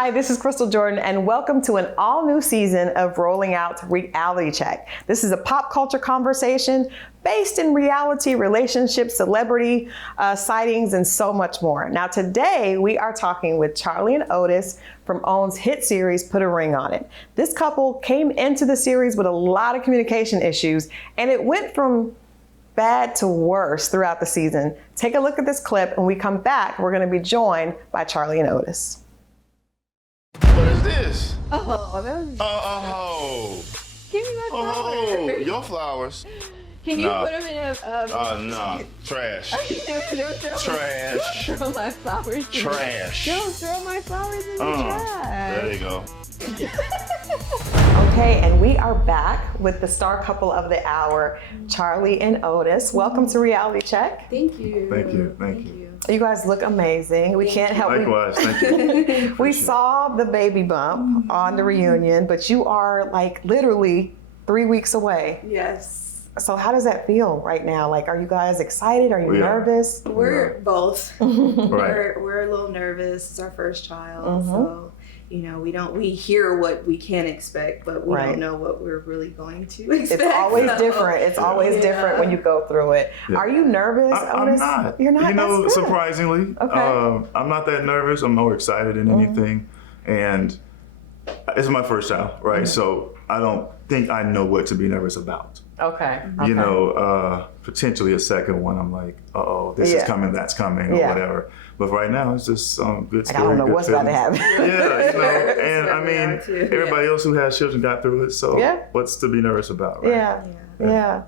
Hi, this is Christal Jordan, and welcome to an all-new season of Rolling Out Reality Check. This is a pop culture conversation based in reality, relationships, celebrity sightings, and so much more. Now today, we are talking with Charly and Otis from OWN's hit series, Put a Ring on It. This couple came into the series with a lot of communication issues, and it went from bad to worse throughout the season. Take a look at this clip. When we come back, we're gonna be joined by Charly and Otis. What is this? Oh, that was... Oh. Give me my flowers. Oh, your flowers. Can you put them in a... No. Trash. Don't Trash. throw my flowers in Trash. Don't throw my flowers in the trash. There you go. Okay, and we are back with the star couple of the hour, Charly and Otis. Welcome to Reality Check. Thank you. Thank you. Thank you. You guys look amazing. We can't help Likewise, thank you. We saw the baby bump on the reunion, but you are like literally 3 weeks away. Yes. So how does that feel right now? Like, are you guys excited? Are you nervous? We're both. Right. We're a little nervous. It's our first child, so you know we hear what we can expect, but we don't know what we're really going to expect. It's always different. It's always different when you go through it. Yeah. Are you nervous, Otis? I'm not. You're not. You know, surprisingly, I'm not that nervous. I'm more excited than anything, and it's my first child, right? So I don't think I know what to be nervous about. Okay. You know, potentially a second one, I'm like, this is coming, that's coming, or whatever. But right now, it's just good story. I don't know what's about to happen. Yeah, you know, and I mean, everybody else who has children got through it, so what's to be nervous about, right? Yeah.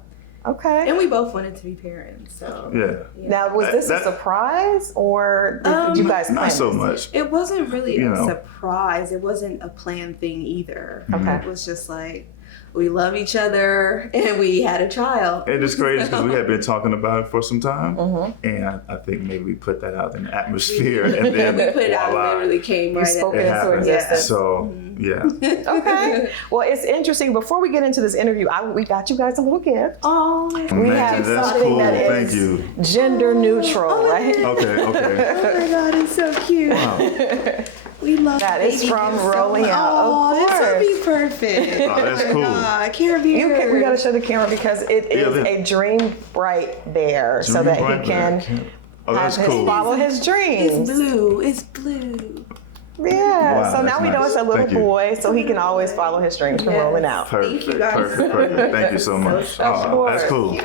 Okay. And we both wanted to be parents, so. Yeah. Now, was this a surprise, or did you guys plan Not so much. It wasn't really a surprise. It wasn't a planned thing either. Okay. It was just like, we love each other, and we had a child. And it's crazy because we had been talking about it for some time, and I think maybe we put that out in the atmosphere, and then we put it out, and literally came right spoke it into existence. So Okay. Well, it's interesting. Before we get into this interview, we got you guys a little gift. Oh, we have something that is gender neutral, right? Okay. Oh my God, it's so cute. Wow. We love that. Is from Rolling Out. Oh, of course. This would be perfect. Oh, that's cool. I can't be. We got to show the camera because it is a dream right there, so that he can follow his dreams. It's blue. Yeah. Wow, so now we know it's a little boy, so he can always follow his dreams from Rolling Out. Perfect. Thank you guys. Perfect. Thank you so much. That's cool.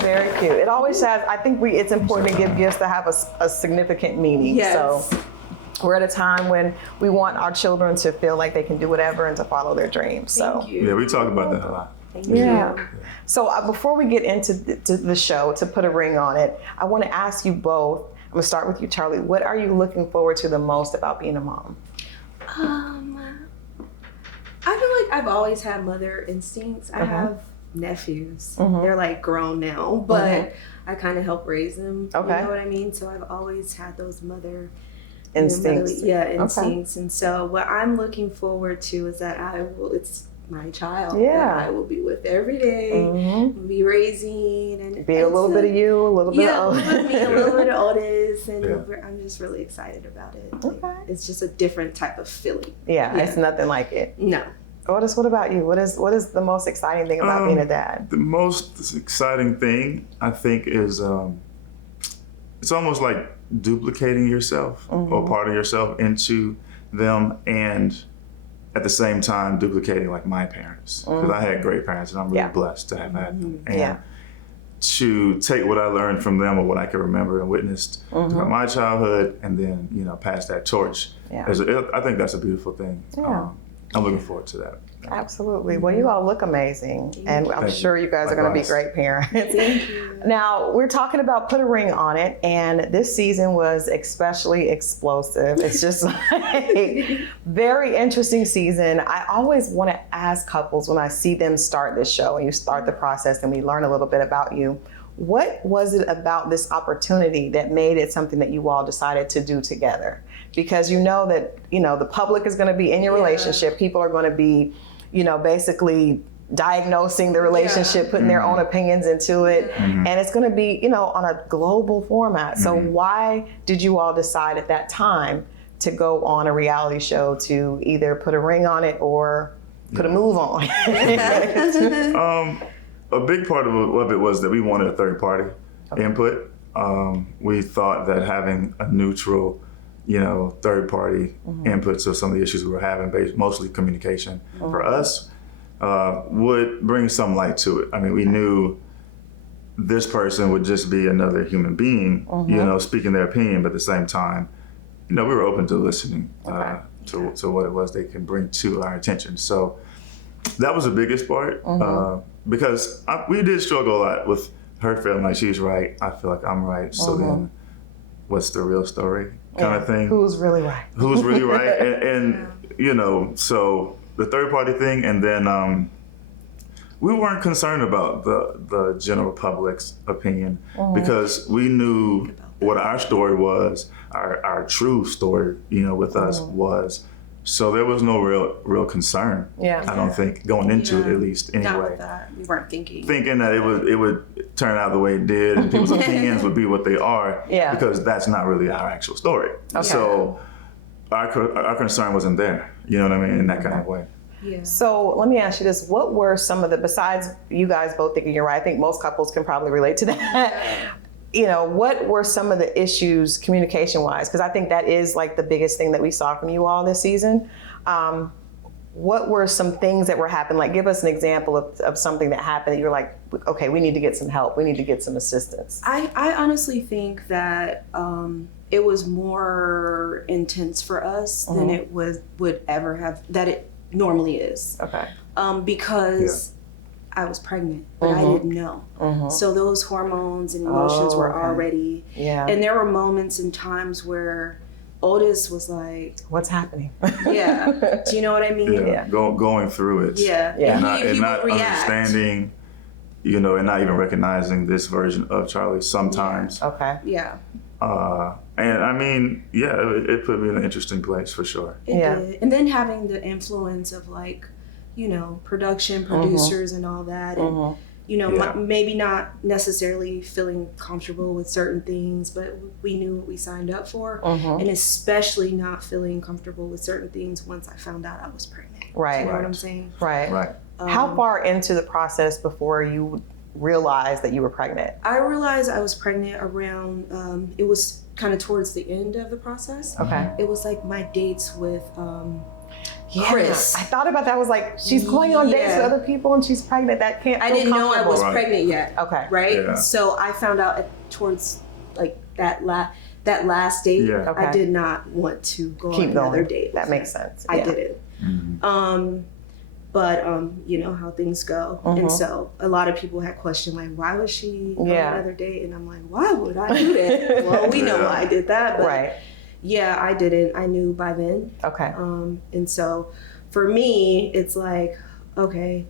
Very cute. It always has. I think it's important to give gifts that have a significant meaning. Yes. So we're at a time when we want our children to feel like they can do whatever and to follow their dreams. So yeah, we talk about that a lot. Thank you. Yeah. So before we get into the show, to put a ring on it, I want to ask you both. I'm gonna start with you, Charly. What are you looking forward to the most about being a mom? I feel like I've always had mother instincts. I have nephews. They're like grown now, but I kind of help raise them. Okay. You know what I mean? So I've always had those mother instincts. Instincts. And so what I'm looking forward to is that it's my child that I will be with every day, we'll be raising and be a little bit of you, a little bit of Otis. A little bit of Otis, and I'm just really excited about it. Like, it's just a different type of feeling. Yeah, it's nothing like it. No. Otis, what about you? What is the most exciting thing about being a dad? The most exciting thing, I think, is it's almost like duplicating yourself or part of yourself into them, and at the same time duplicating like my parents, because I had great parents and I'm really blessed to have had them. And to take what I learned from them or what I can remember and witnessed throughout my childhood, and then pass that torch. I think that's a beautiful thing. I'm looking forward to that. Absolutely. Well, you all look amazing, and I'm sure you guys are going to be great parents. Thank you. Now, we're talking about Put a Ring on It, and this season was especially explosive. It's just like very interesting season. I always want to ask couples when I see them start this show and you start the process and we learn a little bit about you, what was it about this opportunity that made it something that you all decided to do together? Because you know that, the public is going to be in your relationship. People are going to be, basically diagnosing the relationship, putting their own opinions into it. And it's going to be, on a global format. So why did you all decide at that time to go on a reality show to either put a ring on it or put a move on? A big part of it was that we wanted a third party input. We thought that having a neutral, third party input to some of the issues we were having, based mostly communication for us, would bring some light to it. I mean, we knew this person would just be another human being, speaking their opinion, but at the same time, we were open to listening to what it was they can bring to our attention. So that was the biggest part, because we did struggle a lot with her feeling like she's right. I feel like I'm right. So then what's the real story kind of thing? Who's really right? Who's really right? And so the third party thing, and then we weren't concerned about the general public's opinion because we knew what our story was, our true story, with us was. So there was no real concern. Yeah. I don't think going into it, at least anyway. Not with that. We weren't thinking that it would turn out the way it did, and people's opinions would be what they are. Yeah. Because that's not really our actual story. Okay. So our concern wasn't there. You know what I mean? In that kind of way. Yeah. So let me ask you this: what were some of the, besides you guys both thinking you're right? I think most couples can probably relate to that. What were some of the issues communication-wise? Because I think that is like the biggest thing that we saw from you all this season. What were some things that were happening? Like, give us an example of something that happened that you're like, okay, we need to get some help. We need to get some assistance. I honestly think that it was more intense for us than it would ever have, that it normally is. Okay. Because I was pregnant, but I didn't know. So those hormones and emotions were already, and there were moments and times where Otis was like, what's happening? Yeah. Do you know what I mean? Yeah. Going through it. Yeah. And not understanding, and not even recognizing this version of Charlie sometimes. Okay. Yeah. And I mean, it put me in an interesting place for sure. It did. And then having the influence of like, production, producers and all that. And, maybe not necessarily feeling comfortable with certain things, but we knew what we signed up for. And especially not feeling comfortable with certain things once I found out I was pregnant. Right. You know what I'm saying? Right. How far into the process before you realized that you were pregnant? I realized I was pregnant around, it was kind of towards the end of the process. Okay. It was like my dates with Chris. I thought about that. I was like, she's going on dates with other people and she's pregnant. That can't feel I didn't know I was Right. pregnant yet. Okay. Right? Yeah. So I found out towards like that last date, Okay. I did not want to go Keep on another going. date. That makes sense. I didn't. But you know how things go. And so a lot of people had questioned like, why was she on another date? And I'm like, why would I do that? Well, we know why I did that. But yeah, I didn't. I knew by then. Okay. And so for me, it's like, okay,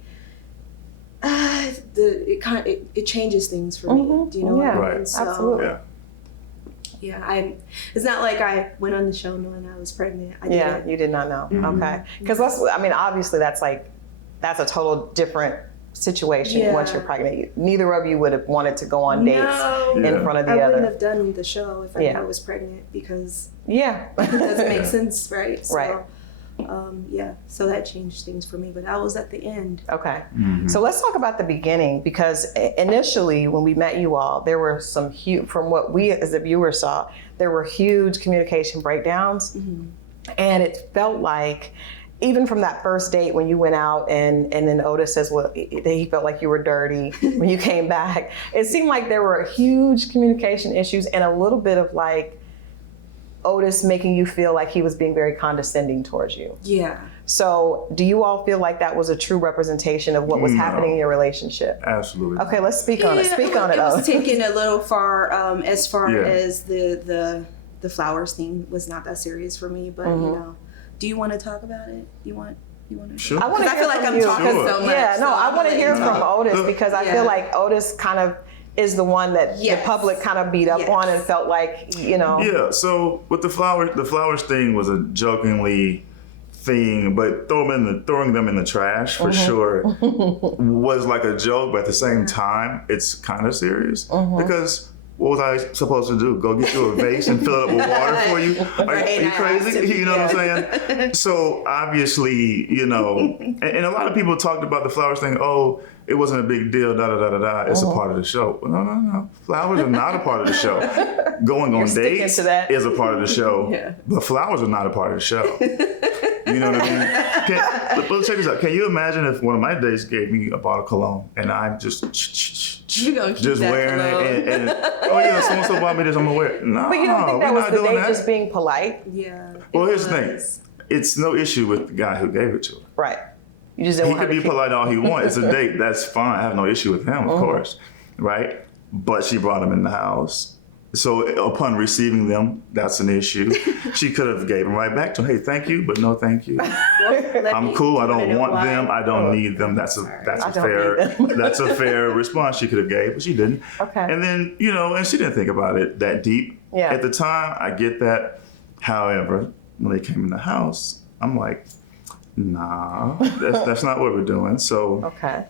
it changes things for me. Do you know what I mean? Right. So, Absolutely. yeah, it's not like I went on the show knowing I was pregnant. I didn't. You did not know. Okay. Because obviously that's a total different situation once you're pregnant. Neither of you would have wanted to go on dates in front of the I other. wouldn't have done the show if I knew I was pregnant because it doesn't make sense, right? So, Right. So that changed things for me, but I was at the end. Okay. So let's talk about the beginning, because initially when we met you all, there were some huge, from what we as the viewers saw, there were huge communication breakdowns. And it felt like, even from that first date when you went out and then Otis says, well, he felt like you were dirty when you came back. It seemed like there were huge communication issues and a little bit of like Otis making you feel like he was being very condescending towards you. Yeah. So do you all feel like that was a true representation of what was happening in your relationship? Absolutely. Okay, let's speak on it. Speak on it. It was taken a little far, as far Yeah. as the flowers thing was not that serious for me, but you know, do you want to talk about it? You want to? Sure. I want to I feel like I'm you. talking so much. Yeah, no, so I want to hear from Otis because I Yeah. feel like Otis kind of is the one that the Yes. public kind of beat up Yes. on and felt like, Yeah, so with the flowers thing was a jokingly thing, but throwing them in the trash for sure was like a joke, but at the same time, it's kind of serious because what was I supposed to do? Go get you a vase and fill it up with water for you? Are you crazy? You know what I'm saying? So obviously, you know, and a lot of people talked about the flowers thing. Oh, it wasn't a big deal, da da da da da. It's a part of the show. No. Flowers are not a part of the show. Going on dates is a part of the show, but flowers are not a part of the show. You know what I mean? Let's check this out. Can you imagine if one of my dates gave me a bottle of cologne and I'm just wearing it and oh yeah, so bought me this, I'm gonna wear it. No, but you don't think that was the date just being polite? Yeah. Well, here's the thing. It's no issue with the guy who gave it to her. Right. You just didn't he could be polite all he wants. It's a date. That's fine. I have no issue with him, of course. Right? But she brought him in the house. So upon receiving them, that's an issue. She could have gave them right back to him. Hey, thank you, but no thank you. I'm cool. I don't want them. I don't need them. That's a fair response she could have gave, but she didn't. Okay. And then, you know, and she didn't think about it that deep. Yeah. At the time, I get that. However, when they came in the house, I'm like, nah, that's not what we're doing. So okay.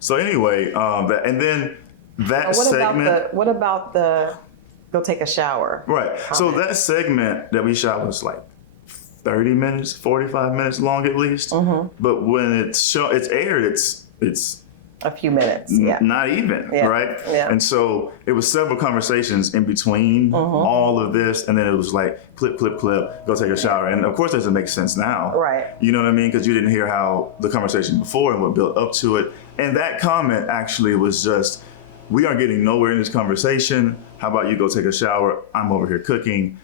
So anyway, and then that segment. What about the go take a shower? Right. So that segment that we shot was like 30 minutes, 45 minutes long at least. But when it's aired, it's a few minutes. Yeah. Not even, right? Yeah. And so it was several conversations in between all of this, and then it was like clip, go take a shower. And of course, it doesn't make sense now. Right. You know what I mean? Because you didn't hear how the conversation before and what built up to it. And that comment actually was just, we aren't getting nowhere in this conversation. How about you go take a shower? I'm over here cooking.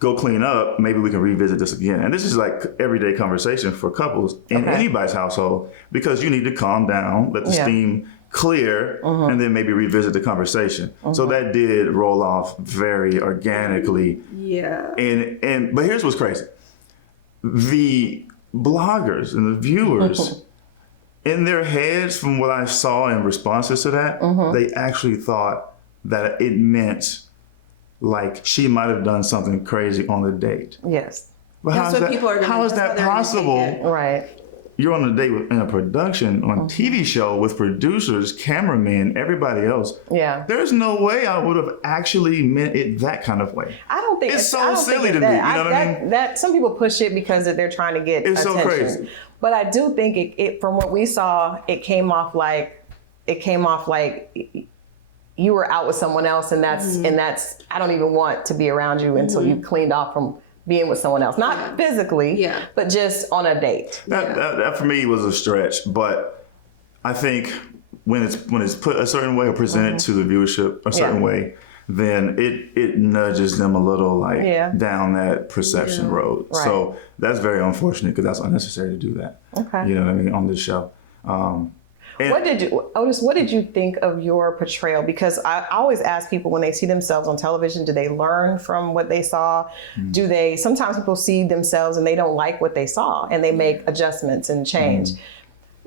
Go clean up. Maybe we can revisit this again. And this is like everyday conversation for couples in anybody's household, because you need to calm down, let the steam clear, and then maybe revisit the conversation. So that did roll off very organically. Yeah. But here's what's crazy. The bloggers and the viewers, in their heads, from what I saw in responses to that, they actually thought that it meant like she might have done something crazy on the date. Yes. But how is that possible? Right. You're on a date in a production, on a TV show with producers, cameramen, everybody else. Yeah. There's no way I would have actually meant it that kind of way. I don't think it's so silly to me. You know what I mean? That some people push it because they're trying to get attention. So crazy. But I do think it from what we saw, it came off like you were out with someone else, and that's I don't even want to be around you until you cleaned off from being with someone else, not physically, but just on a date. That for me was a stretch, but I think when it's put a certain way or presented to the viewership a certain way, then it nudges them a little down that perception road. Right. So that's very unfortunate, because that's unnecessary to do that. Okay. You know what I mean, on this show. Otis, what did you think of your portrayal? Because I always ask people when they see themselves on television, do they learn from what they saw? Sometimes people see themselves and they don't like what they saw and they make adjustments and change.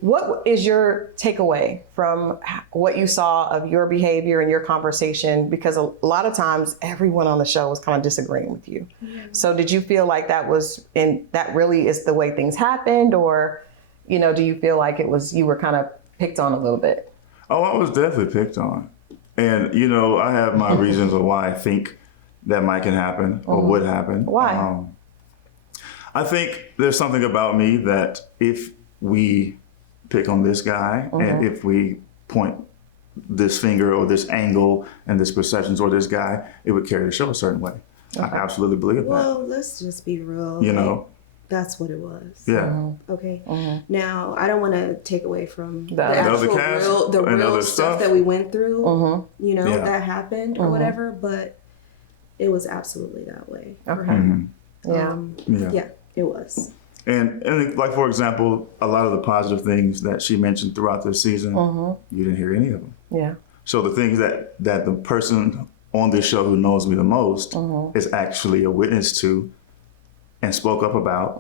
What is your takeaway from what you saw of your behavior and your conversation? Because a lot of times everyone on the show was kind of disagreeing with you. So did you feel like that really is the way things happened? Or, do you feel like you were kind of picked on a little bit? Oh, I was definitely picked on. And, I have my reasons of why I think that might can happen or would happen. Why? I think there's something about me that if we pick on this guy and if we point this finger or this angle and this perceptions or this guy, it would carry the show a certain way. I absolutely believe that. Well, let's just be real. That's what it was. Yeah. Okay. Now, I don't want to take away from the actual real stuff that we went through, that happened or whatever, but it was absolutely that way. Okay. Yeah, it was. And like, for example, a lot of the positive things that she mentioned throughout this season, you didn't hear any of them. Yeah. So the things that the person on this show who knows me the most is actually a witness to and spoke up about,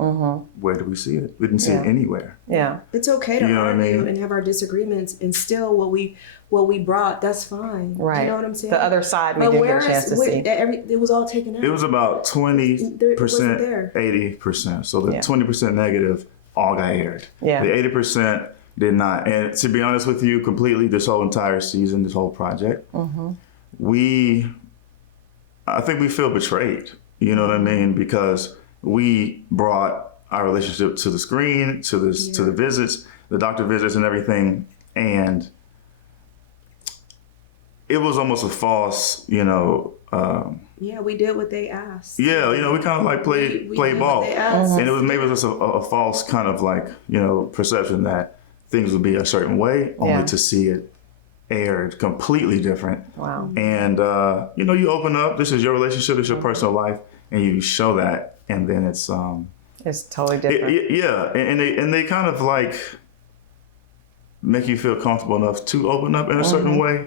where do we see it? We didn't see it anywhere. Yeah. It's okay to argue and have our disagreements, and still what we brought, that's fine. Right. You know what I'm saying? The other side we didn't get a chance to see. It was all taken out. It was about 20%, 80%. So the 20% negative all got aired. Yeah. The 80% did not. And to be honest with you, completely, this whole entire season, this whole project, I think we feel betrayed, you know what I mean? Because we brought our relationship to the screen, to the visits, the doctor visits and everything. And it was almost a false, we did what they asked. Yeah, we kind of like played ball. And it was maybe just a false kind of like, perception that things would be a certain way, only to see it aired completely different. Wow. And, you open up, this is your relationship, it's your personal life, and you show that, and then it's totally different. And they kind of like make you feel comfortable enough to open up in a certain way,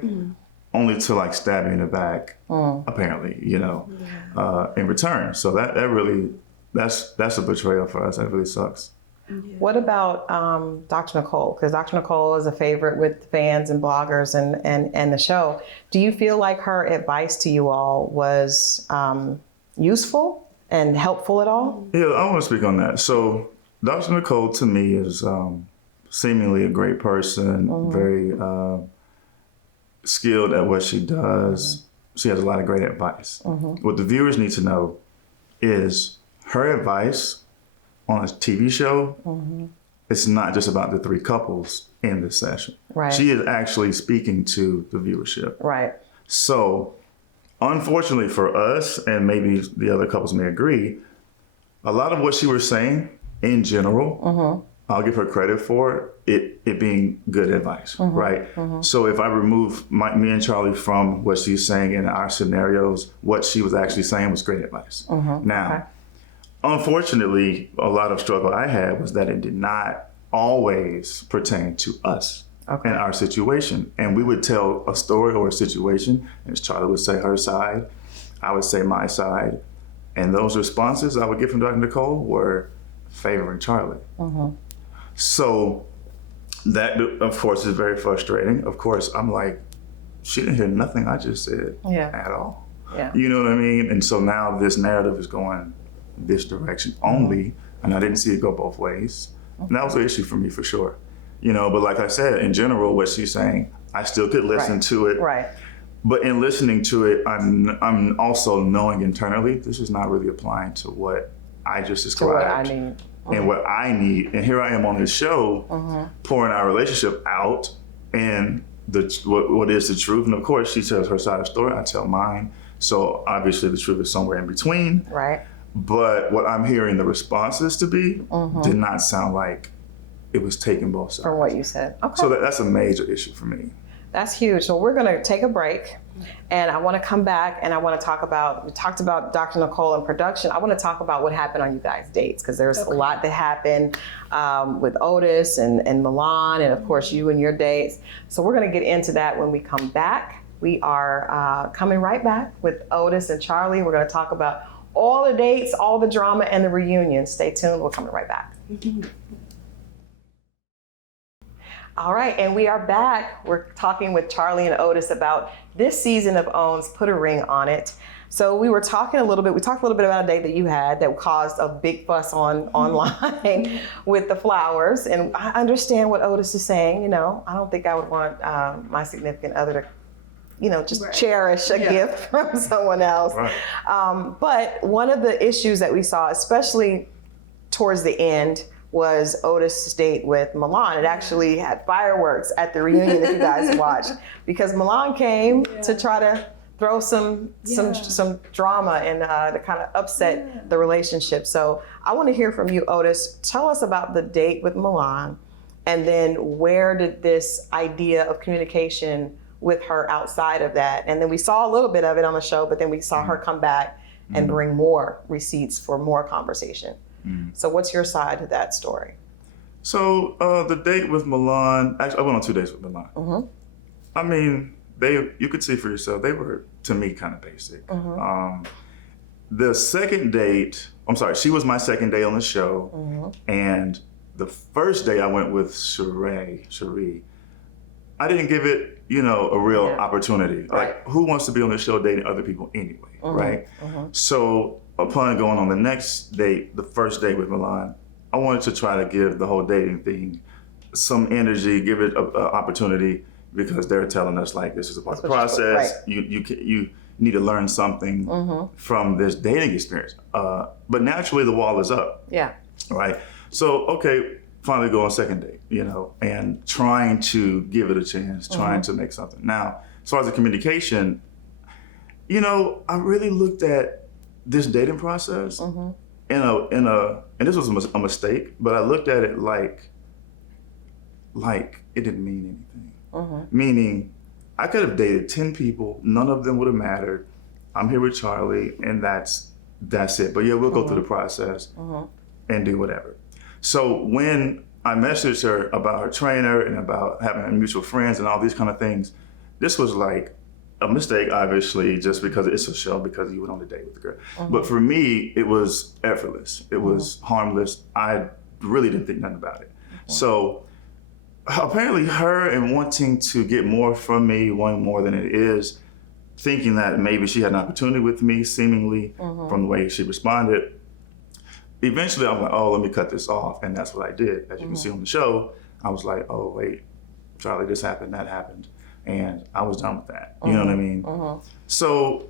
only to like stab you in the back, apparently, in return. So that really, that's a betrayal for us. That really sucks. What about Dr. Nicole? Because Dr. Nicole is a favorite with fans and bloggers and the show. Do you feel like her advice to you all was useful and helpful at all? Yeah, I want to speak on that. So Dr. Nicole to me is seemingly a great person, very skilled at what she does. She has a lot of great advice. What the viewers need to know is her advice on a TV show, it's not just about the three couples in this session. Right. She is actually speaking to the viewership. Right. So, unfortunately for us, and maybe the other couples may agree, a lot of what she was saying in general, I'll give her credit for it being good advice, right? So if I remove me and Charly from what she's saying in our scenarios, what she was actually saying was great advice. Now, unfortunately, a lot of struggle I had was that it did not always pertain to us in our situation. And we would tell a story or a situation, and Charly would say her side, I would say my side. And those responses I would get from Dr. Nicole were favoring Charly. So that, of course, is very frustrating. Of course, I'm like, she didn't hear nothing I just said at all. Yeah. You know what I mean? And so now this narrative is going this direction only, and I didn't see it go both ways. And that was an issue for me for sure. But like I said, in general, what she's saying, I still could listen to it. Right. But in listening to it, I'm also knowing internally, this is not really applying to what I just described. To what I need. And what I need. And here I am on this show, pouring our relationship out and what is the truth. And of course, she tells her side of the story, I tell mine. So obviously the truth is somewhere in between. Right. But what I'm hearing the responses to be did not sound like it was taking both sides. From what you said. Okay. So that's a major issue for me. That's huge. So we're going to take a break, and I want to come back and I want to talk about, we talked about Dr. Nicole and production. I want to talk about what happened on you guys' dates, because there's a lot that happened with Otis and Milan, and of course you and your dates. So we're going to get into that when we come back. We are coming right back with Otis and Charly. We're going to talk about all the dates, all the drama, and the reunion. Stay tuned. We're coming right back. All right, and we are back. We're talking with Charly and Otis about this season of OWN's Put a Ring on It. So we talked a little bit about a date that you had that caused a big fuss online with the flowers. And I understand what Otis is saying. I don't think I would want my significant other to just cherish a gift from someone else. Right. But one of the issues that we saw, especially towards the end, was Otis' date with Milan. It actually had fireworks at the reunion that you guys watched, because Milan came to try to throw some drama and to kind of upset the relationship. So I want to hear from you, Otis. Tell us about the date with Milan, and then where did this idea of communication with her outside of that? And then we saw a little bit of it on the show, but then we saw her come back and bring more receipts for more conversation. So what's your side to that story? So the date with Milan, actually I went on 2 dates with Milan. I mean, you could see for yourself, they were, to me, kind of basic. The second date, she was my second day on the show. And the first day I went with Cherie, I didn't give it, a real opportunity. Right. Like, who wants to be on the show dating other people anyway, right? So upon going on the next date, the first date with Milan, I wanted to try to give the whole dating thing some energy, give it an opportunity, because they're telling us like this is a part of the That's what process. You need to learn something from this dating experience. But naturally, the wall is up. Yeah. Right. So okay, finally go on second date, and trying to give it a chance, trying to make something. Now, as far as the communication, I really looked at this dating process and this was a mistake, but I looked at it like it didn't mean anything. Meaning, I could have dated 10 people, none of them would have mattered. I'm here with Charly, and that's it. But yeah, we'll go through the process and do whatever. So when I messaged her about her trainer and about having mutual friends and all these kind of things, this was like a mistake, obviously, just because it's a show, because you went on a date with the girl. But for me, it was effortless. It was harmless. I really didn't think nothing about it. So apparently her and wanting to get more from me, wanting more than it is, thinking that maybe she had an opportunity with me, seemingly, from the way she responded. Eventually, I'm like, oh, let me cut this off. And that's what I did. As you can see on the show, I was like, oh, wait, Charly, this happened, that happened. And I was done with that. You know what I mean? So,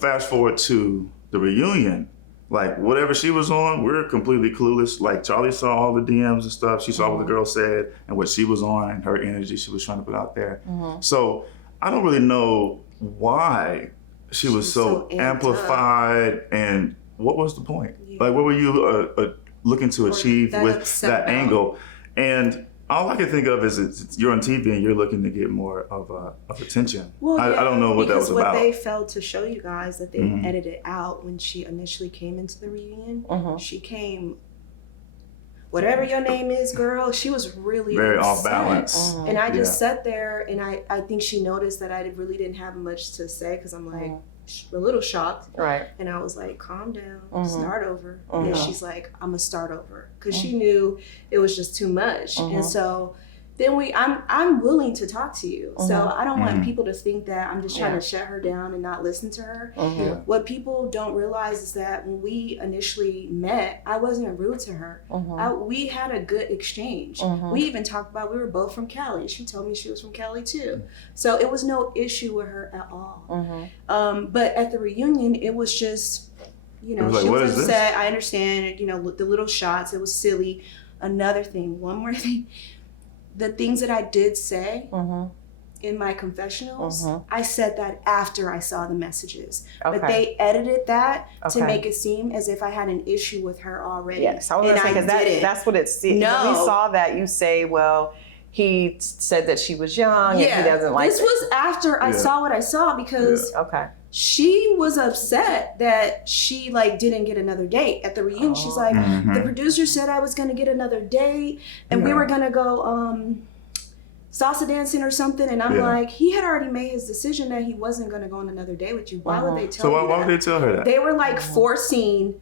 fast forward to the reunion, like whatever she was on, we're completely clueless. Like Charly saw all the DMs and stuff. She saw what the girl said and what she was on and her energy she was trying to put out there. So I don't really know why she was so amplified, and what was the point? Like, what were you looking to achieve with that angle? And all I can think of is you're on TV and you're looking to get more of attention. Well, I don't know what that was about. Because what they failed to show you guys that they edited out when she initially came into the reunion. She came, whatever your name is, girl, she was really very upset. Off balance. And I just sat there, and I think she noticed that I really didn't have much to say, because I'm like a little shocked. Right. And I was like, calm down, start over. And she's like, I'm gonna start over, because she knew it was just too much. And so then I'm willing to talk to you. So I don't want people to think that I'm just trying to shut her down and not listen to her. What people don't realize is that when we initially met, I wasn't rude to her. We had a good exchange. We even talked about, we were both from Cali. She told me she was from Cali too. So it was no issue with her at all. But at the reunion, it was just, she was upset. I understand, the little shots, it was silly. Another thing, one more thing. The things that I did say in my confessionals, I said that after I saw the messages. But they edited that to make it seem as if I had an issue with her already. Yes, I was going to say, because that's what it seemed. No. When we saw that, you say, well, he said that she was young and he doesn't like this. Was after I saw what I saw, because she was upset that she didn't get another date at the reunion. She's like, the producer said I was gonna get another date and we were gonna go salsa dancing or something, and I'm like, he had already made his decision that he wasn't gonna go on another date with you. Why would they tell you that? So why would they tell her that? They were forcing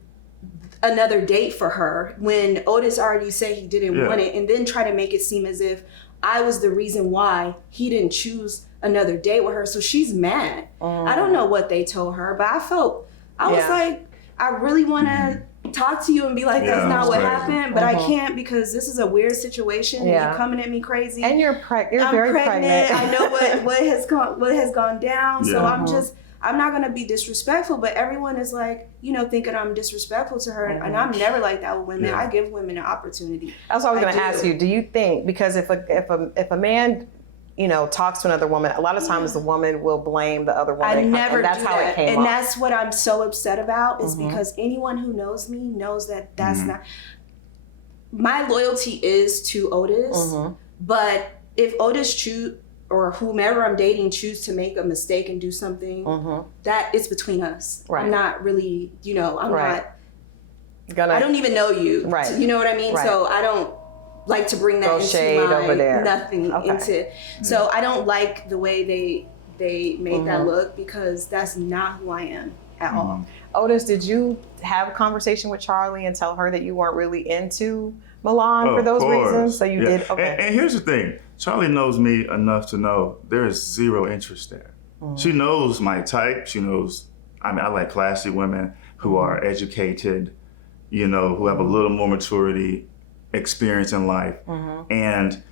another date for her when Otis already said he didn't want it, and then try to make it seem as if I was the reason why he didn't choose another date with her. So she's mad. I don't know what they told her, but I was like, I really want to talk to you and be like, that's not what happened, but I can't, because this is a weird situation. You're coming at me crazy. And you're very pregnant. I know what has gone down. So I'm not going to be disrespectful, but everyone is thinking I'm disrespectful to her. And I'm never like that with women. I give women an opportunity. That's what I was going to ask you. Do you think, because if a man, talks to another woman, a lot of times the woman will blame the other woman. I never and that's do how that. it came and up. That's what I'm so upset about, is because anyone who knows me knows that that's not, my loyalty is to Otis, but if Otis or whomever I'm dating choose to make a mistake and do something, that is between us. Right. I'm not really, I'm not, I don't even know you. Right. You know what I mean? Right. So I don't like to bring that into my over there. Nothing into. So I don't like the way they made that look, because that's not who I am at all. Otis, did you have a conversation with Charly and tell her that you weren't really into Milan for those reasons? So you did. Okay. And here's the thing. Charly knows me enough to know there is zero interest there. She knows my type. She knows, I like classy women who are educated, who have a little more maturity, experience in life. And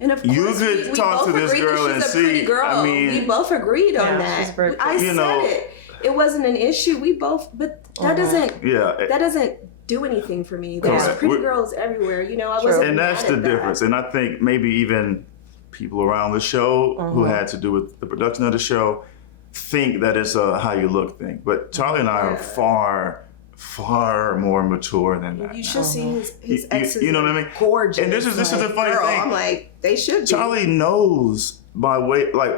And of course, You could we talk both to this agreed girl that and she's a pretty see, girl. I mean- we both agreed on Yeah, that. she's very I cool. said know- it. It wasn't an issue. We both, but that doesn't Yeah. that doesn't do anything for me. There's Correct. pretty We're- girls everywhere. You know, I True. wasn't. And that's mad the at that. difference. And I think maybe even people around the show who had to do with the production of the show think that it's a how you look thing. But Charlie and I are far more mature than that. You should see his You- exes. you know what I mean? Gorgeous. And this is the Like, funny girl, thing. I'm like, they should be. Charlie knows by way, like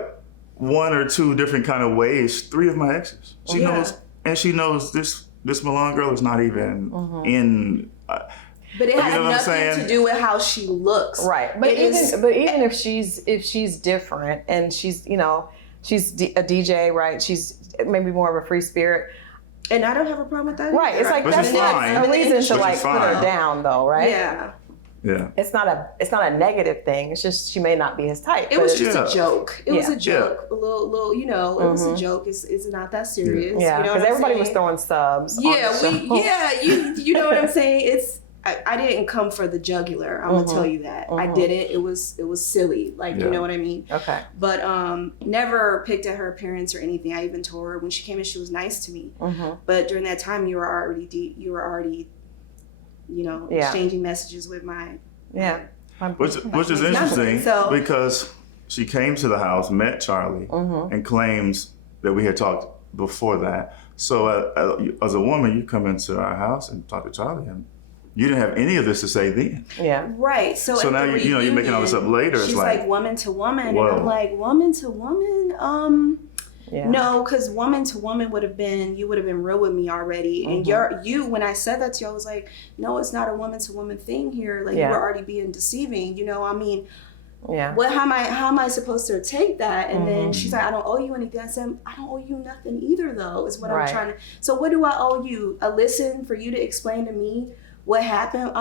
one or two different kind of ways, 3 of my exes. She Yeah. knows, and she knows this Milan girl is not even in. But it You has know what I'm nothing saying? to do with how she looks. Right. But It even is- if she's different and she's a DJ, right? She's maybe more of a free spirit. And I don't have a problem with that. Right. It's like Which that's is not fine. a reason Which to is like put her fine. down though, right? Yeah. Yeah. It's not a negative thing. It's just she may not be his type. It was but- just Yeah. a joke. It was Yeah. a joke. A little, it was a joke. It's not that serious. yeah, you know because what I'm everybody was saying? throwing subs. on Yeah, the show. you know what I'm saying? I didn't come for the jugular. I'm gonna tell you that. I didn't. It was silly. Like Yeah. you know what I mean? Okay. But never picked at her appearance or anything. I even told her when she came in, she was nice to me. But during that time, you were already Yeah. exchanging messages with my Yeah. Which is Nothing. interesting So- because she came to the house, met Charlie, and claims that we had talked before that. So as a woman, you come into our house and talk to Charlie, and you didn't have any of this to say then. Yeah. right. So So at now the you're making all this up later. It's She's like, like woman to woman, whoa. and I'm like woman to woman. Yeah. No, because woman to woman would have been real with me already. And you when I said that to you, I was like, no, it's not a woman to woman thing here. Like Yeah. you were already being deceiving. You know, I mean, Yeah. how am I supposed to take that? And then she's like, I don't owe you anything. I said, I don't owe you nothing either though, is what Right. I'm trying to. So what do I owe you? A listen for you to explain to me what happened?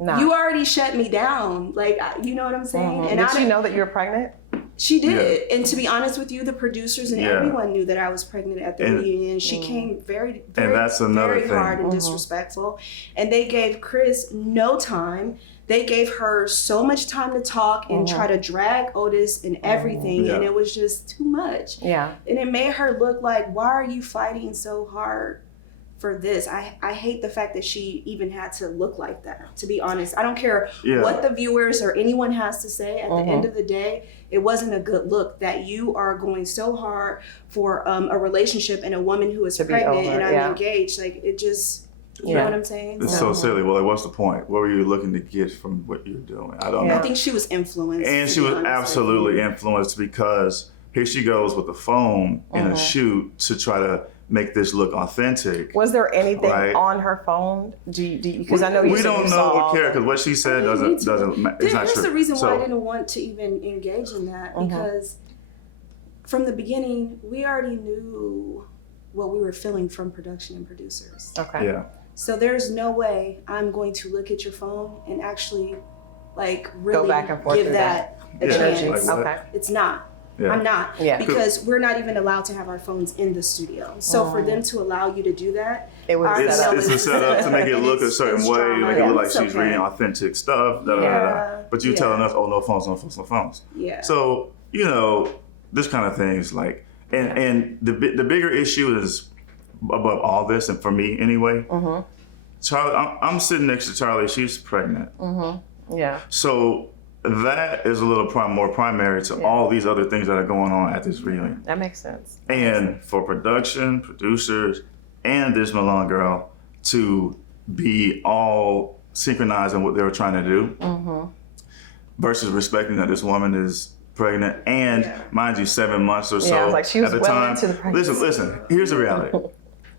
Nah. You already shut me down. Like, you know what I'm saying? And Did I she didn't- know that you were pregnant? She did. And to be honest with you, the producers and Yeah. everyone knew that I was pregnant at the And- reunion. She came very, And that's another very thing. hard and disrespectful. And they gave Chris no time. They gave her so much time to talk and try to drag Otis and everything. Yeah. And it was just too much. Yeah. And it made her look like, why are you fighting so hard for this? I hate the fact that she even had to look like that, to be honest. I don't care Yeah. what the viewers or anyone has to say. At the end of the day, it wasn't a good look that you are going so hard for a relationship and a woman who is To be pregnant over, and I'm yeah. engaged. Like, it just, you Yeah. know what I'm saying? It's so silly. Well, like, what's the point? What were you looking to get from what you're doing? I don't Yeah. I know. think she was influenced. And to she be was honest with absolutely you. influenced because here she goes with the phone in a shoot to try to make this look authentic. Was there anything Right. on her phone? Because I know you We said don't you know saw what all care the- because what she said Me doesn't too. doesn't it's not Here's true. the reason why So- I didn't want to even engage in that, because from the beginning, we already knew what we were feeling from production and producers. Okay. Yeah. So there's no way I'm going to look at your phone and actually like really back and forth give through that a Yeah, chance. like what? Okay. It's not. Yeah. I'm not. Yeah. Because we're not even allowed to have our phones in the studio. So for them to allow you to do that, It was Our set up. It's a setup to make it look a certain It's way, drama. make it look like It's she's okay. reading authentic stuff. Da, da, da, da. Yeah. But you Yeah. telling us, oh, no phones, no phones, no phones. yeah. So this kind of things like, and the bigger issue is above all this, and for me anyway. Charlie, I'm sitting next to Charlie. She's pregnant, Yeah. so that is a little more primary to all these other things that are going on at this reunion. That makes sense. And for production, producers, and this Milan girl to be all synchronized in what they were trying to do versus respecting that this woman is pregnant and, mind you, 7 months or so Yeah, I was like, she was at the well time. into the pregnancy. Listen, here's the reality.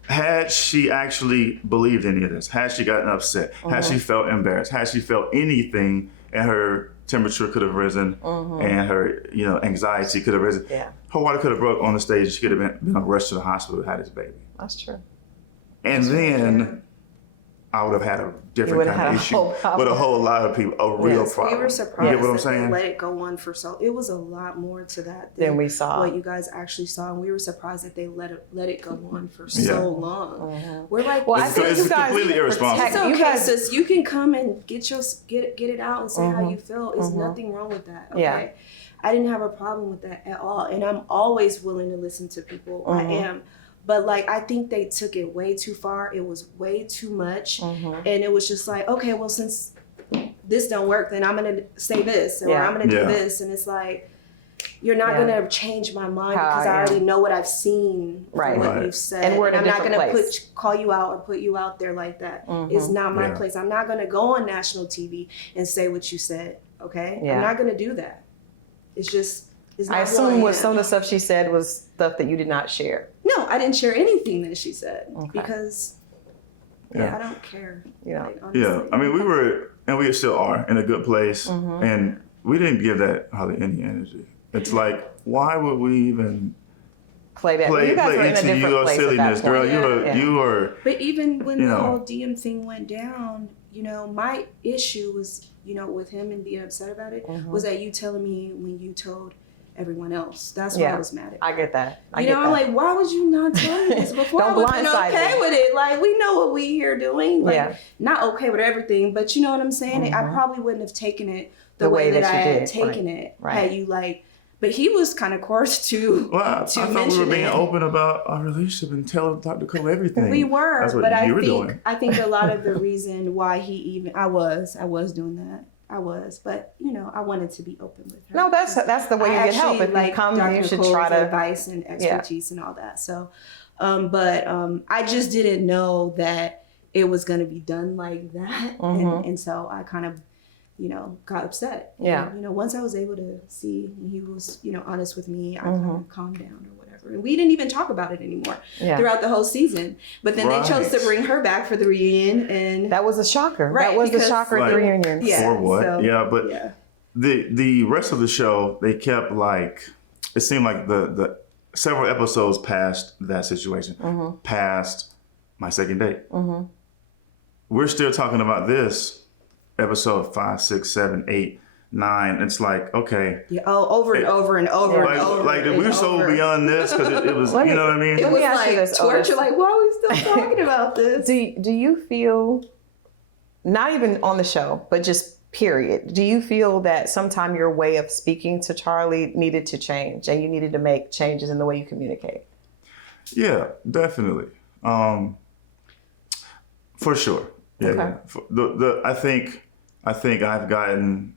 Had she actually believed any of this, had she gotten upset, had she felt embarrassed, had she felt anything, and her temperature could have risen and her anxiety could have risen, Yeah. her water could have broke on the stage. She could have been rushed to the hospital and had this baby. That's true. And then I would have had a You different would have kind had of a issue whole problem. with a whole lot of people, a real Yes. problem. We were surprised You get what I'm that saying? they let it go on for so. It was a lot more to that Than we saw. what you guys actually saw, and we were surprised that they let it go on for Yeah. so long. We're like, Well, I It's, think it's you guys completely irresponsible. it's you okay, guys- sis. You can come and get it out and say how you feel. There's nothing wrong with that. Okay. Yeah. I didn't have a problem with that at all, and I'm always willing to listen to people. I am. But like, I think they took it way too far. It was way too much. And it was just like, okay, well, since this don't work, then I'm going to say this, or I'm going to do this. And it's like, you're not going to change my mind How because I I already am. know what I've seen from what Right. you've said. And we're in a I'm not different going place. to call you out or put you out there like that. It's not my Yeah. place. I'm not going to go on national TV and say what you said. Okay. Yeah. I'm not going to do that. It's just, it's not I who assume am. what some of the stuff she said was stuff that you did not share. No, I didn't share anything that she said because Yeah. I don't care. You know. Like, honestly. Yeah, I mean, we were, and we still are, in a good place, and we didn't give that hardly any energy. It's like, why would we even Play that. play you guys were in a into different your place at silliness, that girl? point. Yeah. You were, But even when You the know. whole DM thing went down, my issue was, with him and being upset about it, was that you telling me when you told everyone else. That's what I was mad at. I get that. I'm like, why would you not tell me this before? Don't I would have been blindside okay me. with it. Like, we know what we here doing. Like, Yeah. not okay with everything, but you know what I'm saying? I probably wouldn't have taken it the way that I you had did. taken it. Right. Had you but he was kind of coarse to well, I to thought we mention were being it. open about our relationship and telling Dr. Cole everything. We were, That's what but you were I doing. think a lot of the reason why I was doing that. I was, but I wanted to be open with her. No, that's the way you get help. If you come, Dr. you should Nicole's try to. advice and expertise and all that. So, but I just didn't know that it was going to be done like that, and so I kind of, got upset. Yeah. And, once I was able to see and he was, honest with me, I kind of calmed down or whatever. And we didn't even talk about it anymore throughout the whole season. But then they chose to bring her back for the reunion, and That was a shocker. Right, That was the because- shocker at the reunion. Yeah. Or what? so, yeah, but yeah. the rest of the show, they kept it seemed like the several episodes past that situation, past my second date. We're still talking about this episode 5, 6, 7, 8, 9. It's like, okay, Yeah, over and over and over and over. like and we were so over. beyond this because it was, Let me- you know what I mean? It Let was me ask you like this, torture. Otis. Like, why are we still talking about this? Do you feel, not even on the show, but just period, do you feel that sometime your way of speaking to Charly needed to change and you needed to make changes in the way you communicate? Yeah, definitely. For sure. Yeah. Okay. Yeah. I think I've gotten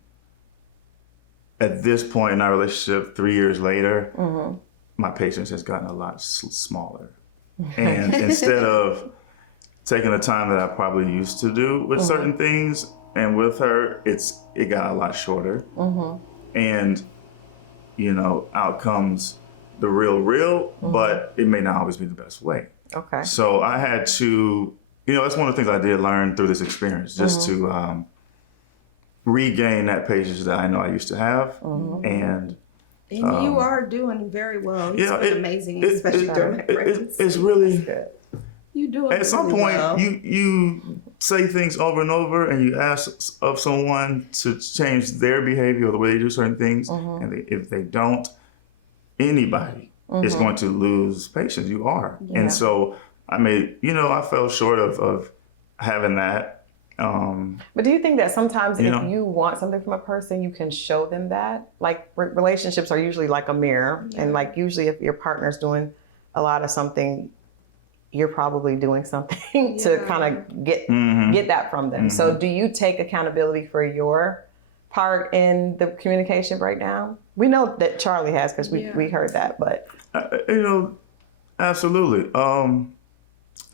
at this point in our relationship 3 years later, my patience has gotten a lot smaller. And instead of taking the time that I probably used to do with certain things, and with her, it got a lot shorter. And, out comes the real, but it may not always be the best way. Okay. So I had to, that's one of the things I did learn through this experience, just to regain that patience that I know I used to have. And You are doing very well. It's been amazing, especially during my pregnancy. it's really, You do at some really point, well. you say things over and over, and you ask of someone to change their behavior or the way they do certain things, and if they don't, anybody is going to lose patience. You are. And so I fell short of having that. But do you think that sometimes You if know? you want something from a person, you can show them that? Like relationships are usually like a mirror. And like usually if your partner's doing a lot of something, you're probably doing something to kind of get that from them. So do you take accountability for your part in the communication breakdown? We know that Charly has because we heard that, but Absolutely.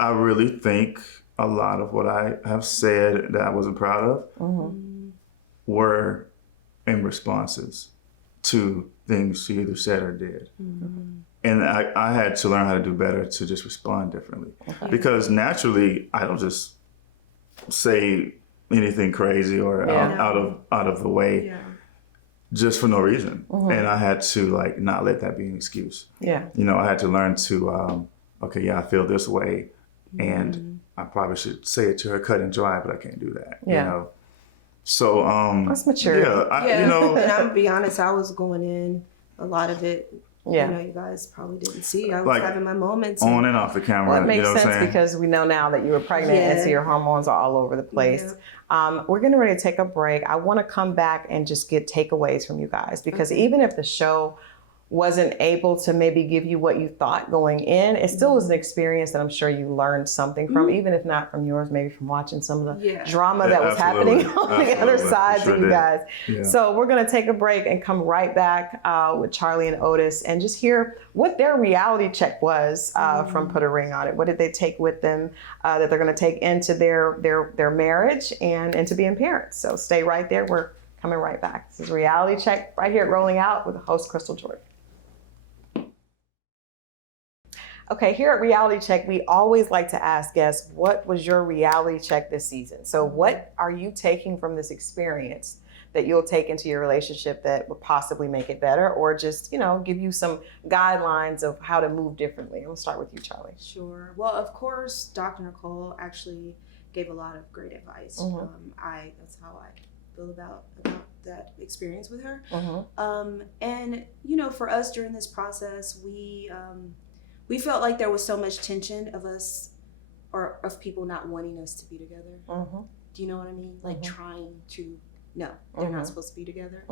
I really think a lot of what I have said that I wasn't proud of were in responses to things she either said or did. And I had to learn how to do better to just respond differently. Because naturally, I don't just say anything crazy or out of the way just for no reason. And I had to not let that be an excuse. yeah. I had to learn to, I feel this way, and I probably should say it to her cut and dry, but I can't do that. Yeah. You know? So that's maturity. Yeah, you know, and I'm gonna be honest, I was going in a lot of it. Yeah. You know, you guys probably didn't see. I was Like, having my moments. on and off the camera. Well, it makes you know what I'm sense saying? because we know now that you were pregnant and so Yeah. your hormones are all over the place. We're getting ready to take a break. I want to come back and just get takeaways from you guys because even if the show wasn't able to maybe give you what you thought going in, it still was an experience that I'm sure you learned something from, even if not from yours, maybe from watching some of the drama that was happening on the other sides of you guys. Yeah. So we're going to take a break and come right back with Charly and Otis and just hear what their reality check was from Put a Ring on It. What did they take with them that they're going to take into their marriage and into being parents? So stay right there. We're coming right back. This is Reality Check right here at Rolling Out with the host, Christal Jordan. Okay, here at Reality Check, we always like to ask guests, what was your reality check this season? So what are you taking from this experience that you'll take into your relationship that would possibly make it better or just, you know, give you some guidelines of how to move differently? I'm gonna start with you, Charly. Sure. Well, of course, Dr. Nicole actually gave a lot of great advice. That's how I feel about that experience with her. And, you know, for us during this process, we felt like there was so much tension of us or of people not wanting us to be together. Do you know what I mean? Like trying to, no, they're not supposed to be together.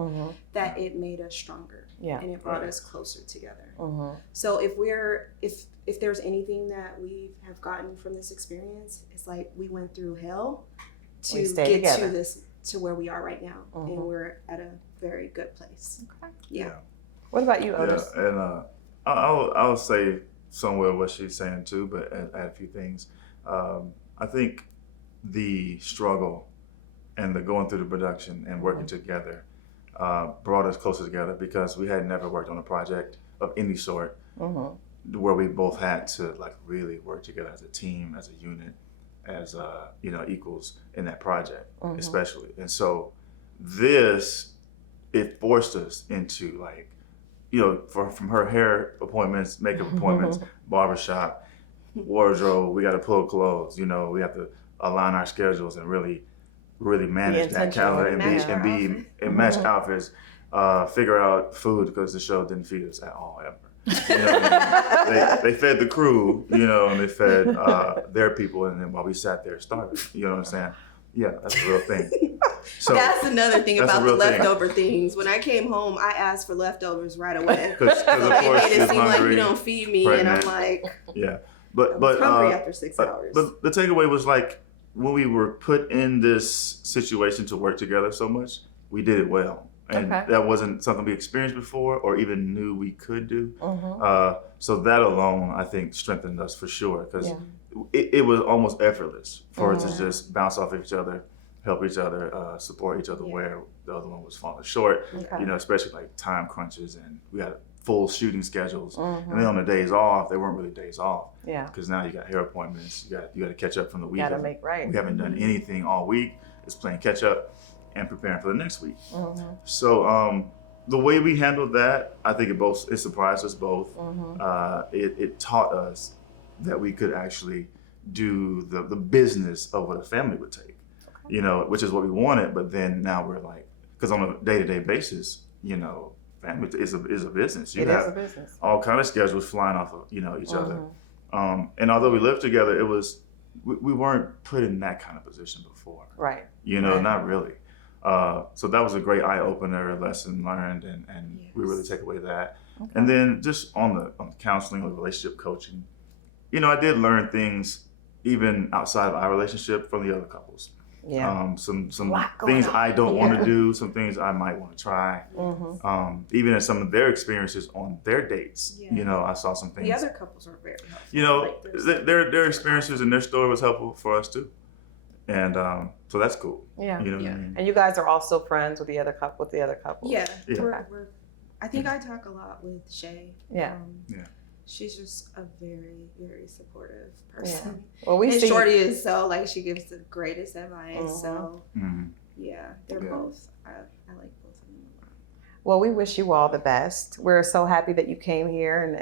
That it made us stronger and it brought us closer together. So if there's anything that we have gotten from this experience, it's like we went through hell to get together. To where we are right now. And we're at a very good place. Yeah. What about you, Otis? Yeah, and I'll say somewhere what she's saying too, but add a few things. I think the struggle and the going through the production and working together brought us closer together because we had never worked on a project of any sort where we both had to like really work together as a team, as a unit, as you know, equals in that project, especially. And so it forced us into like, you know, from her hair appointments, makeup appointments, barbershop, wardrobe, we got to pull clothes, you know, we have to align our schedules and really manage that calendar and match outfits, figure out food because the show didn't feed us at all ever. You know what I mean? They fed the crew, you know, and they fed their people, and then while we sat there starving, you know what I'm saying? Yeah, that's a real thing. So that's another thing about the thing. leftover things. When I came home, I asked for leftovers right away. Because of course it made it seem like you don't feed me, pregnant. and I'm like, yeah, I was hungry after 6 hours. But the takeaway was like when we were put in this situation to work together so much, we did it well. And that wasn't something we experienced before or even knew we could do. So that alone, I think, strengthened us for sure because it was almost effortless for us to just bounce off each other, help each other, support each other where the other one was falling short. You know, especially like time crunches, and we had full shooting schedules. And then on the days off, they weren't really days off. Because now you got hair appointments, you got to catch up from the week. Gotta make right. We haven't done anything all week. It's playing catch up and preparing for the next week. So the way we handled that, I think it surprised us both. It taught us that we could actually do the business of what a family would take, you know, which is what we wanted. But then now we're like, because on a day-to-day basis, you know, family is a business. You have all kind of schedules flying off of, you know, each other. And although we lived together, it was we weren't put in that kind of position before. Right. You know, not really. So that was a great eye-opener, lesson learned, and we really take away that. And then just on the counseling or relationship coaching, you know, I did learn things even outside of our relationship from the other couples. Some things I don't want to do, some things I might want to try. Even in some of their experiences on their dates, you know, I saw some things. The other couples are very helpful. You know, their experiences and their story was helpful for us too. And so that's cool. You know what I mean? And you guys are also friends with the other couple. Yeah. We're, I think I talk a lot with Shay. She's just a very, very supportive person. Well, and Shorty is so, like, she gives the greatest advice. So, they're both, I like both of them a lot. Well, we wish you all the best. We're so happy that you came here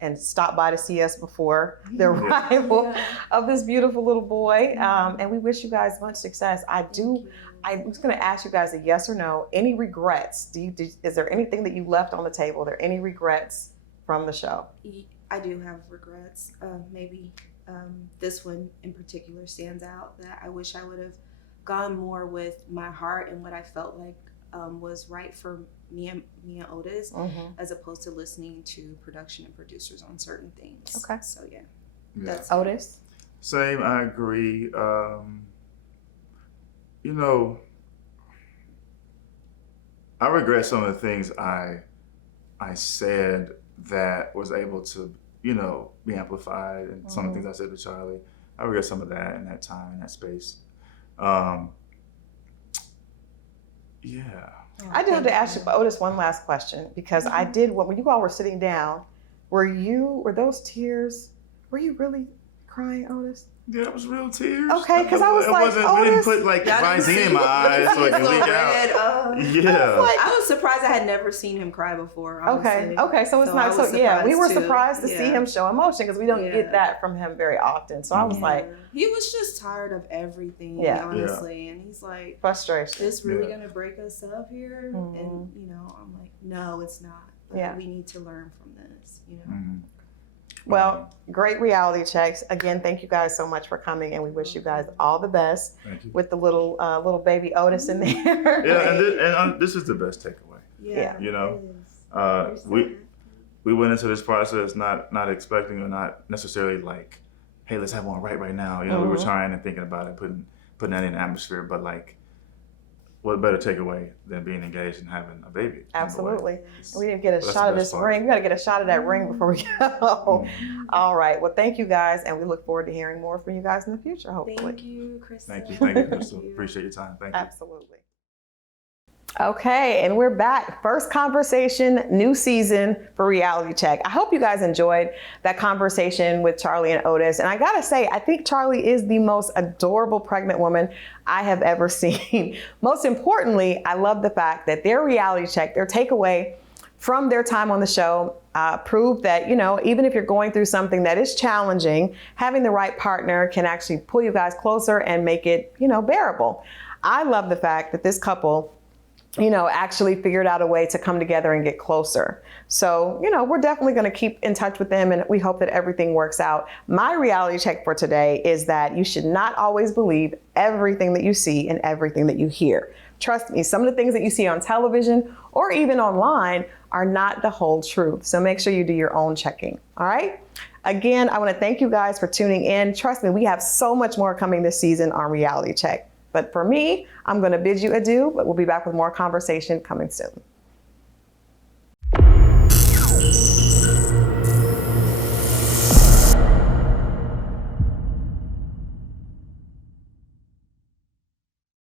and stopped by to see us before the arrival of this beautiful little boy. And we wish you guys much success. I was going to ask you guys a yes or no. Any regrets? Is there anything that you left on the table? Are there any regrets from the show? I do have regrets. Maybe this one in particular stands out, that I wish I would have gone more with my heart and what I felt like was right for me and Otis, as opposed to listening to production and producers on certain things. Okay. So yeah. That's Otis. Same, I agree. You know, I regret some of the things I said that was able to, you know, be amplified, and some of the things I said to Charly. I regret some of that in that time, in that space. Yeah. I do have to ask you, Otis, one last question, because I did, when you all were sitting down, were those tears, were you really crying, Otis? Yeah, it was real tears. Okay, because I was like, we didn't Otis. put like Visine in my eyes so it can leak out. Yeah. I was surprised I had never seen him cry before. Honestly. Okay, so it's not, so yeah, we were surprised to see him show emotion, because we don't get that from him very often. So I was like. He was just tired of everything, honestly. And he's like, frustration. Is this really going to break us up here? And, you know, I'm like, no, it's not. But we need to learn from this, you know? Well, great reality checks. Again, thank you guys so much for coming, and we wish you guys all the best with the little baby Otis in there. Yeah, and this is the best takeaway. Yeah. You know, we went into this process not expecting, or not necessarily like, hey, let's have one right now. You know, we were trying and thinking about it, putting that in the atmosphere, but like, what better takeaway than being engaged and having a baby? Absolutely. We didn't get a shot of this ring. We got to get a shot of that ring before we go. All right. Well, thank you guys, and we look forward to hearing more from you guys in the future, hopefully. Thank you, Christal. Thank you, Christal. Appreciate your time. Thank you. Absolutely. Okay, and we're back. First conversation, new season for Reality Check. I hope you guys enjoyed that conversation with Charly and Otis. And I gotta say, I think Charly is the most adorable pregnant woman I have ever seen. Most importantly, I love the fact that their reality check, their takeaway from their time on the show, proved that, you know, even if you're going through something that is challenging, having the right partner can actually pull you guys closer and make it, you know, bearable. I love the fact that this couple, you know, actually figured out a way to come together and get closer. So, you know, we're definitely going to keep in touch with them, and we hope that everything works out. My reality check for today is that you should not always believe everything that you see and everything that you hear. Trust me, some of the things that you see on television or even online are not the whole truth. So make sure you do your own checking. All right. Again, I want to thank you guys for tuning in. Trust me, we have so much more coming this season on Reality Check. But for me, I'm going to bid you adieu, but we'll be back with more conversation coming soon.